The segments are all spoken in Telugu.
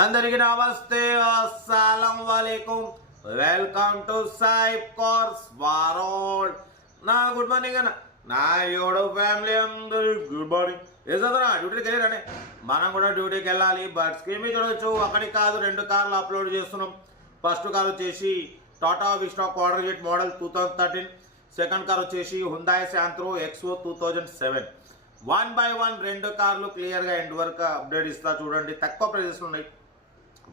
అందరికీ నమస్తే, అస్సలం వాలేకుం. Welcome to Saib cars world. నా గుడ్ మార్నింగ్ అన్న, నా యోడో ఫ్యామిలీ అందరూ గుడ్ మార్నింగ్. ఏదన్నా డ్యూటీకి వెళ్ళారనే, మనం కూడా డ్యూటీకి వెళ్ళాలి. బట్ స్కీమ్ చూడవచ్చు, ఒకటి కాదు 2 కార్లు అప్లోడ్ చేస్తున్నాం. ఫస్ట్ కార్ వచ్చేసి Tata Vista Quadrajet model 2013. Second car వచ్చేసి హుండాయ్ శాంత్రో ఎక్సో 2007. 1/1 2 కార్లు క్లియర్గా ఎండ్ వరకు అప్డేట్ ఇస్తా చూడండి. తక్కువ ప్రైజెస్ ఉన్నాయి.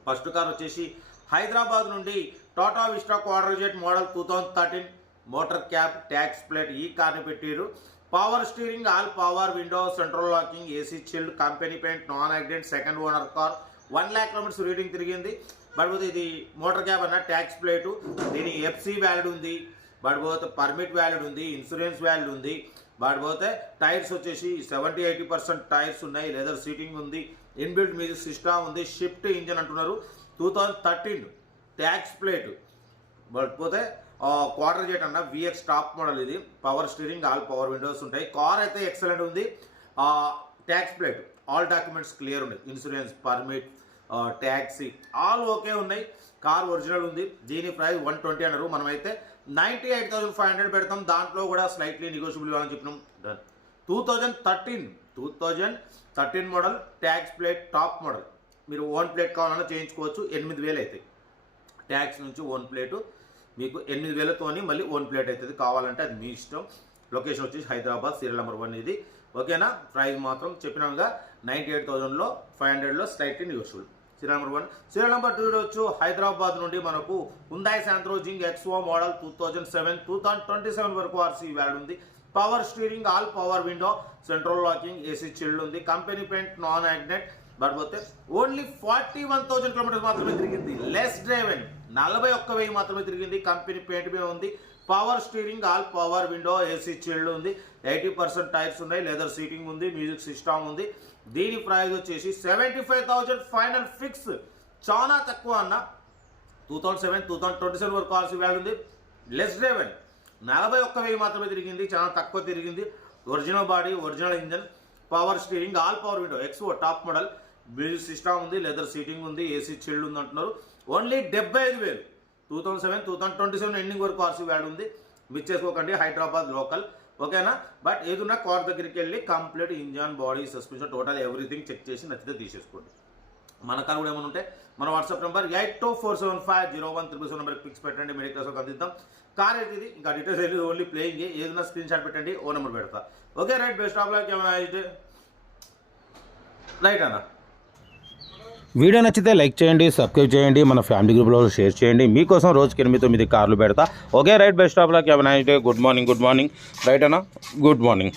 ఫస్ట్ కార్ వచ్చేసి హైదరాబాద్ నుండి Tata Vista Quadrajet model 2013 motor cab tax plate. ఈ కార్ని పెట్టారు. Power steering, all power window, central locking, AC chilled, company paint, non accident, second owner car. 1 lakh kilometers reading తిరిగింది. బట్ ఇది మోటార్ క్యాబ్ అన్న ట్యాక్స్ ప్లేటు. దీని ఎఫ్సి వ్యాలిడ్ ఉంది, బట్ పోతే పర్మిట్ వ్యాలిడ్ ఉంది, ఇన్సూరెన్స్ వ్యాలిడ్ ఉంది. బట్ పోతే టైర్స్ వచ్చేసి 70-80% టైర్స్ ఉన్నాయి. లెదర్ సీటింగ్ ఉంది, ఇన్బిల్ట్ మ్యూజిక్ సిస్టమ్ ఉంది, షిఫ్ట్ ఇంజన్ అంటున్నారు. 2013 ట్యాక్స్ ప్లేట్. బట్ పోతే క్వాడ్రజెట్ అన్న విఎక్స్ టాప్ మోడల్. ఇది power steering, all power windows ఉంటాయి. కార్ అయితే ఎక్సలెంట్ ఉంది. Tax plate, all documents clear ఉన్నాయి. Insurance, permit, taxi all okay ఉన్నాయి. కార్ ఒరిజినల్ ఉంది. దీని ప్రైస్ 120 అన్నారు. మనమైతే 98,500 పెడతాం. దాంట్లో కూడా స్లైట్లీ నెగోషియబుల్ ఇవ్వాలని చెప్పినాం. Done. 2013 model tax plate top model. మీరు ఓన్ ప్లేట్ కావాలన్నా చేయించుకోవచ్చు. 8,000 అవుతాయి. ట్యాక్స్ నుంచి ఓన్ ప్లేటు మీకు 8,000తోని మళ్ళీ ఓన్ ప్లేట్ అవుతుంది. కావాలంటే అది మీ ఇష్టం. లొకేషన్ వచ్చేసి హైదరాబాద్, సీరియల్ నెంబర్ 1 ఇది. ఓకేనా? ప్రైస్ మాత్రం చెప్పినాగా 98,000లో 500లో slightly negotiable. Serial number 1. Serial number 2 వచ్చు హైదరాబాద్ నుండి మనకు హుండాయ్ శాంత్రో జింగ్ ఎక్సో మోడల్ 2007 2027 వరకు ఆర్సీ వ్యాల్యూ ఉంది. Power steering, all power window, central locking, AC chilled ఉంది, company paint, non accident. But పోతే ఓన్లీ 41,000 kilometers మాత్రమే తిరిగింది. లెస్ డ్రైవెన్ 41,000 మాత్రమే తిరిగింది. కంపెనీ పెయింట్ మీద ఉంది. Power steering, all power window, AC chilled ఉంది, 80% టైర్స్ ఉన్నాయి, లెదర్ సీటింగ్ ఉంది, మ్యూజిక్ సిస్టమ్ ఉంది. దీని ప్రైస్ వచ్చేసి 75,000 ఫైనల్ ఫిక్స్. చాలా తక్కువ అన్న. 2007 2027 వరకు ఆర్సీ వ్యాల్యూ ఉంది. లెస్ డ్రైవెన్ 41,000 మాత్రమే తిరిగింది. చాలా తక్కువ తిరిగింది. Original body, original engine, power steering, all power window, ఎక్సో టాప్ మోడల్, మ్యూజిక్ సిస్టమ్ ఉంది, లెదర్ సీటింగ్ ఉంది, ఏసీ చిల్డ్ ఉంది అంటున్నారు. ఓన్లీ 75,000. 2007 2027 ఎండింగ్ వరకు ఆర్సీ వ్యాల్యూ ఉంది. మిస్ చేసుకోకండి. హైదరాబాద్ లోకల్. ఓకేనా? బట్ ఏదున్నా కార్ దగ్గరికి వెళ్ళి complete engine, body, suspension, total everything check చేసి నచ్చితే తీసేసుకోండి. మన కార్ కూడా ఏమైనా ఉంటే మన వాట్సాప్ నెంబర్ 8247501777 నెంబర్కి పిక్స్ పెట్టండి. మెడికల్స్లో అందిద్దాం. కార్ అయితే ఇది. ఇంకా డీటెయిల్స్ అయితే ఓన్లీ ప్లేయింగ్. ఏదైనా స్క్రీన్ షాట్ పెట్టండి, ఓ నెంబర్ పెడతా. Okay right. Best of luck. ఏమైనా అయితే రైట్ అన్న. వీడియో నచ్చితే లైక్ చేయండి, సబ్స్క్రైబ్ చేయండి, మన ఫ్యామిలీ గ్రూప్లో షేర్ చేయండి. మీకోసం రోజుకి 8-9 కార్లు పెడతా. Okay right. Best of luck. Have a nice day. Good morning right అన్న. Good morning.